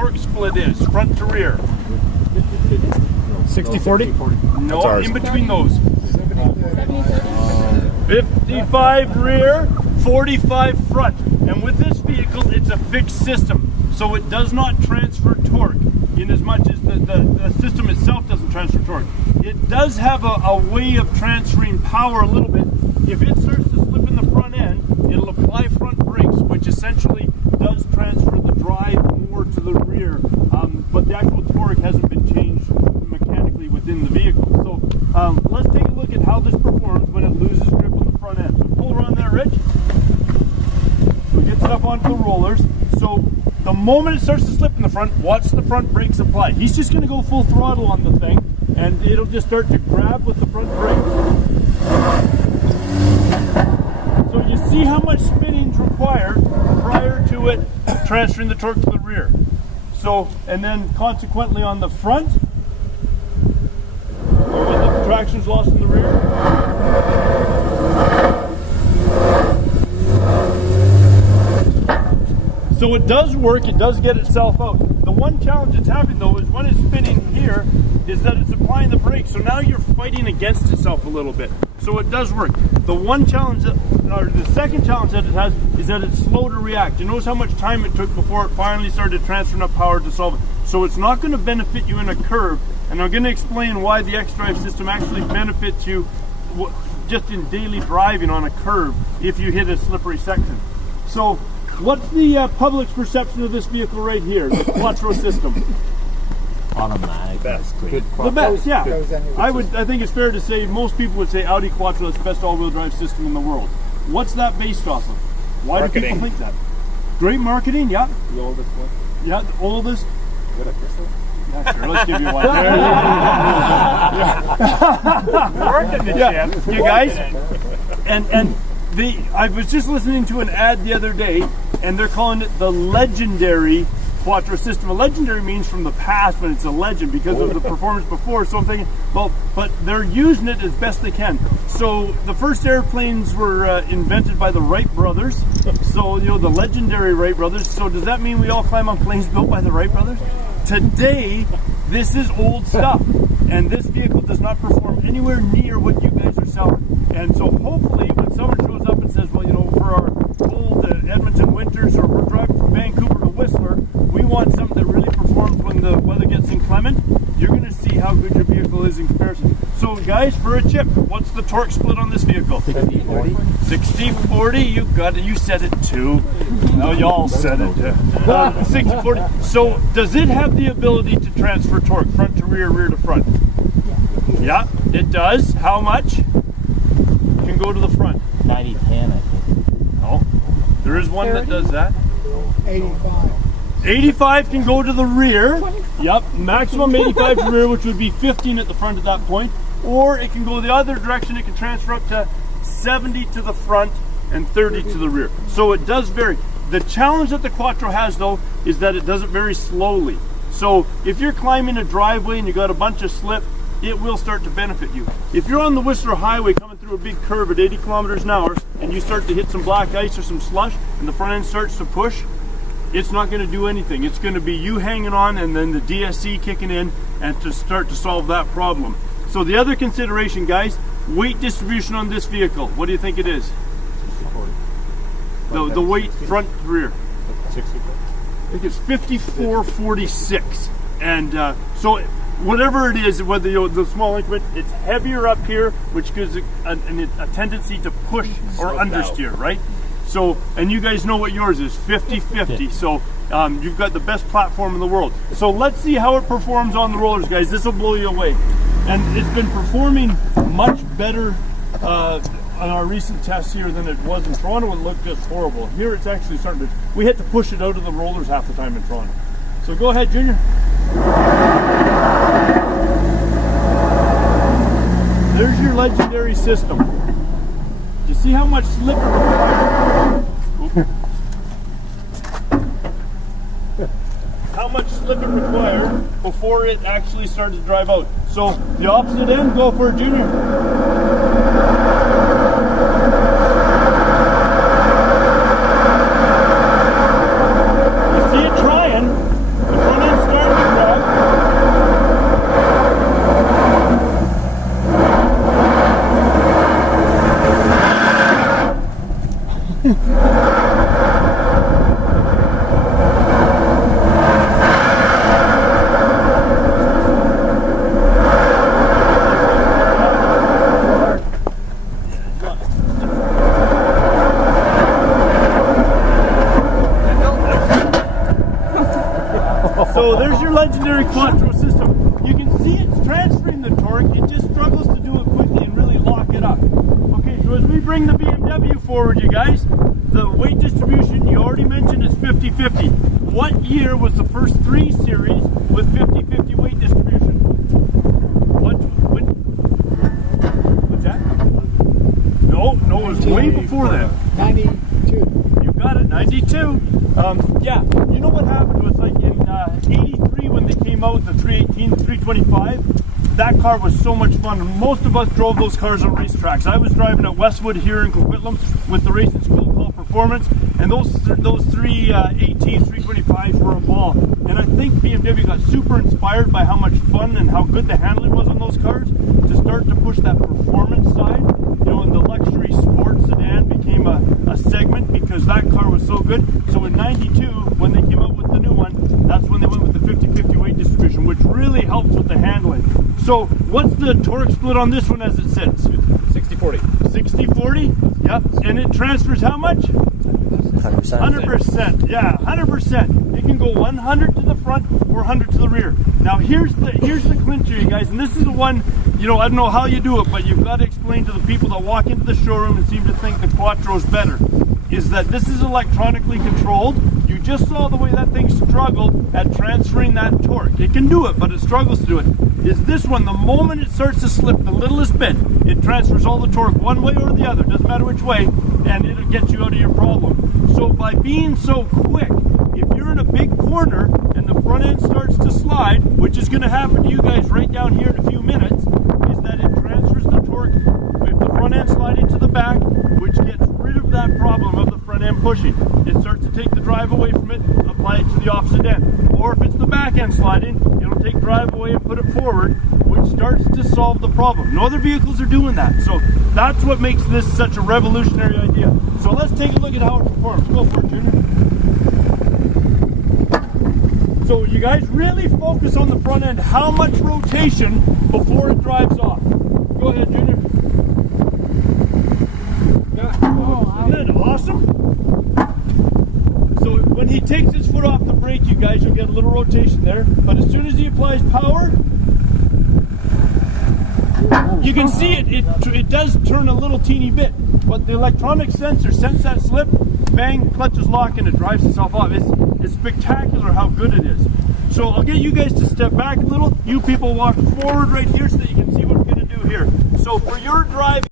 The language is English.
torque split is, front to rear? 60-40? No, in between those. 55 rear, 45 front. And with this vehicle, it's a fixed system. So it does not transfer torque in as much as the system itself doesn't transfer torque. It does have a way of transferring power a little bit. If it starts to slip in the front end, it'll apply front brakes, which essentially does transfer the drive more to the rear. But the actual torque hasn't been changed mechanically within the vehicle. So let's take a look at how this performs when it loses grip on the front end. So pull around there, Rich. So get stuff onto the rollers. So the moment it starts to slip in the front, watch the front brakes apply. He's just going to go full throttle on the thing, and it'll just start to grab with the front brakes. So you see how much spinning is required prior to it transferring the torque to the rear. So, and then consequently on the front, or when the traction's lost in the rear, so it does work, it does get itself out. The one challenge it's having though is when it's spinning here, is that it's applying the brakes. So now you're fighting against itself a little bit. So it does work. The one challenge, or the second challenge that it has, is that it's slow to react. You notice how much time it took before it finally started transferring up power to solve it. So it's not going to benefit you in a curve. And I'm going to explain why the X-Drive system actually benefits you just in daily driving on a curve if you hit a slippery section. So what's the public's perception of this vehicle right here, the Quattro system? Automatic. Best. The best, yeah. I think it's fair to say most people would say Audi Quattro is the best all-wheel drive system in the world. What's that based off of? Why do people think that? Great marketing, yeah. The oldest one. Yeah, the oldest. What a pistol. Yeah, sure. Let's give you one. Working the champ. You guys, and I was just listening to an ad the other day, and they're calling it the legendary Quattro system. A legendary means from the past when it's a legend because of the performance before. So I'm thinking, well, but they're using it as best they can. So the first airplanes were invented by the Wright brothers. So, you know, the legendary Wright brothers. So does that mean we all climb on planes built by the Wright brothers? Today, this is old stuff. And this vehicle does not perform anywhere near what you guys are selling. And so hopefully when someone shows up and says, well, you know, for our cold Edmonton winters, or we're driving from Vancouver to Whistler, we want something that really performs when the weather gets inclement, you're going to see how good your vehicle is in comparison. So guys, for a chip, what's the torque split on this vehicle? 60-40. 60-40, you got it, you said it too. No, y'all said it. 60-40. So does it have the ability to transfer torque front to rear, rear to front? Yeah, it does. How much? Can go to the front. 90-10, I think. No, there is one that does that. 85. 85 can go to the rear. Yep, maximum 85 to the rear, which would be 15 at the front at that point. Or it can go the other direction. It can transfer up to 70 to the front and 30 to the rear. So it does vary. The challenge that the Quattro has though is that it does it very slowly. So if you're climbing a driveway and you got a bunch of slip, it will start to benefit you. If you're on the Whistler Highway coming through a big curve at 80 kilometers an hour and you start to hit some black ice or some slush and the front end starts to push, it's not going to do anything. It's going to be you hanging on and then the DSC kicking in and to start to solve that problem. So the other consideration, guys, weight distribution on this vehicle. What do you think it is? The weight front to rear. 60. I think it's 54.46. And so whatever it is, whether you know, the small increment, it's heavier up here, which gives a tendency to push or understeer, right? So, and you guys know what yours is, 50-50. So you've got the best platform in the world. So let's see how it performs on the rollers, guys. This will blow you away. And it's been performing much better on our recent tests here than it was in Toronto. It looked just horrible. Here it's actually starting to, we had to push it out of the rollers half the time in Toronto. So go ahead, Junior. There's your legendary system. Do you see how much slip it required? How much slip it required before it actually started to drive out. So the opposite end, go for it, Junior. You see it trying. The front So there's your legendary quattro system. You can see it's transferring the torque, it just struggles to do it quickly and really lock it up. Okay, so as we bring the BMW forward, you guys, the weight distribution you already mentioned is 50-50. What year was the first 3 series with 50-50 weight distribution? What's that? No, it was way before that. 92. You got it, 92. Yeah, you know what happened was like in 83 when they came out with the 318, 325, that car was so much fun. And most of us drove those cars on racetracks. I was driving at Westwood here in Coquitlam with the racing school called Performance, and those 318s, 325s were a ball. And I think BMW got super inspired by how much fun and how good the handling was on those cars to start to push that performance side. You know, and the luxury sports sedan became a segment because that car was so good. So in 92, when they came out with the new one, that's when they went with the 50-50 weight distribution, which really helps with the handling. So what's the torque split on this one as it sits? 60-40. 60-40? Yep. And it transfers how much? 100%. Yeah, 100%. It can go 100 to the front or 100 to the rear. Now here's the clincher, you guys, and this is the one, you know, I don't know how you do it, but you've got to explain to the people that walk into the showroom and seem to think the Quattro's better, is that this is electronically controlled. You just saw the way that thing struggled at transferring that torque. It can do it, but it struggles to do it. Is this one, the moment it starts to slip the littlest bit, it transfers all the torque one way or the other, doesn't matter which way, and it'll get you out of your problem. So by being so quick, if you're in a big corner and the front end starts to slide, which is going to happen to you guys right down here in a few minutes, is that it transfers the torque with the front end sliding to the back, which gets rid of that problem of the front end pushing. It starts to take the drive away from it, apply it to the opposite end. Or if it's the back end sliding, it'll take drive away and put it forward, which starts to solve the problem. No other vehicles are doing that. So that's what makes this such a revolutionary idea. So let's take a look at how it performs. Go for it, Junior. So you guys really focus on the front end, how much rotation before it drives off. Go ahead, Junior. Isn't that awesome? So when he takes his foot off the brake, you guys, you'll get a little rotation there. But as soon as he applies power, you can see it does turn a little teeny bit. But the electronic sensor, sense that slip, bang, clutch is locked and it drives itself off. It's spectacular how good it is. So I'll get you guys to step back a little. You people walk forward right here so that you can see what we're going to do here. So for your driving,